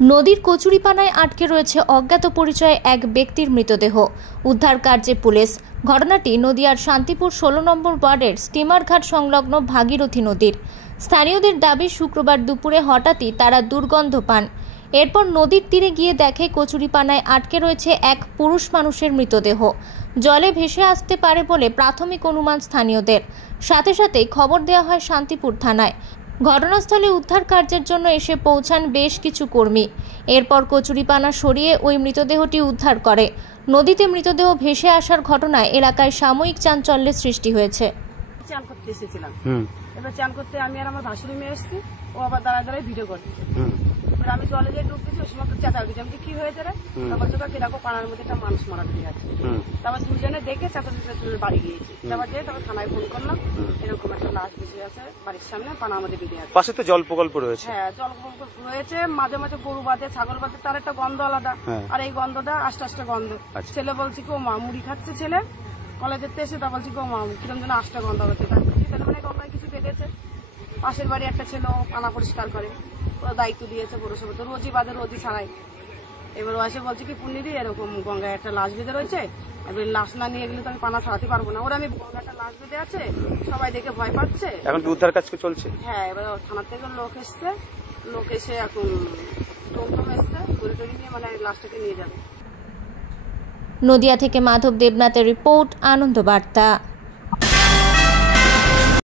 নদীর কচুরিপানায় আটকে রয়েছে অজ্ঞাত পরিচয়ে এক ব্যক্তির মৃতদেহ। উদ্ধার কার্যে পুলিশ। ঘটনাটি নদিয়ার শান্তিপুর 16 নম্বর ওয়ার্ডের স্টিমারঘাট সংলগ্ন ভাগীরথী নদীর। স্থানীয়দের দাবি, শুক্রবার দুপুরে হঠাৎই তারা দুর্গন্ধ পান। এরপর নদীর তীরে গিয়ে দেখে কচুরিপানায় আটকে রয়েছে এক পুরুষ মানুষের মৃতদেহ। জলে ভেসে আসতে পারে বলে প্রাথমিক অনুমান স্থানীয়দের। সাথে সাথেই খবর দেওয়া হয় শান্তিপুর থানায়। ঘটনাস্থলে উদ্ধার কার্যের জন্য এসে পৌঁছান বেশ কিছু কর্মী। এরপর কচুরিপানা সরিয়ে ওই মৃতদেহটি উদ্ধার করে। নদীতে মৃতদেহ ভেসে আসার ঘটনায় এলাকায় সাময়িক চাঞ্চল্যের সৃষ্টি হয়েছে। চান করতে এসেছিলাম, এবার চান করতে আমি আর আমার ভাসুরি মেয়ে এসেছি, ও আবার দাঁড়ায় ভিডিও করছে। এবার আমি জলে যে ঢুকতেছি ওই সময় চেঁচা উঠেছি, আমি কি হয়েছে রে, তারপর চোখা কিরকম পাড়ার মধ্যে একটা মানুষ মারা দিয়ে আছে। তারপর দুজনে দেখে চেঁচা বাড়ি গিয়েছি। তারপর যে তারপর থানায় ফোন করলাম, এরকম একটা লাশ বেশি আছে বাড়ির সামনে, পাড়ার মধ্যে বেরিয়ে আছে। পাশে তো জল প্রকল্প রয়েছে। হ্যাঁ, জল প্রকল্প রয়েছে, মাঝে মাঝে গরু বাঁধে, ছাগল বাঁধে, তার একটা গন্ধ আলাদা। আর এই গন্ধটা আস্তে আস্তে গন্ধ। ছেলে বলছি কি ও মা মুড়ি খাচ্ছে, ছেলে কলেজের এসে তা বলছি কি ও মা কিরম যেন আস্তে গন্ধ হচ্ছে। তাহলে মানে গঙ্গায় কিছু বেঁধেছে। পাশের বাড়ি একটা ছেলে ও পানা পরিষ্কার করে, ওরা দায়িত্ব দিয়েছে পৌরসভা, তো রোজই বাদে রোজই ছাড়াই। এবার ও এসে বলছে কি পুণ্যিদি এরকম গঙ্গায় একটা লাশ বেঁধে রয়েছে, এবার লাশ না নিয়ে গেলে তো আমি পানা ছাড়াতে পারবো না। ওরা আমি গঙ্গায় একটা লাশ বেঁধে আছে, সবাই দেখে ভয় পাচ্ছে। এখন কি উদ্ধার কাজ চলছে? হ্যাঁ, এবার থানার থেকে লোক এসছে, লোক এসে এখন টমটম এসছে, গড়ি টড়ি নিয়ে মানে লাশটাকে নিয়ে যাবে। নদিয়া থেকে মাধব দেবনাথের রিপোর্ট, আনন্দ বার্তা।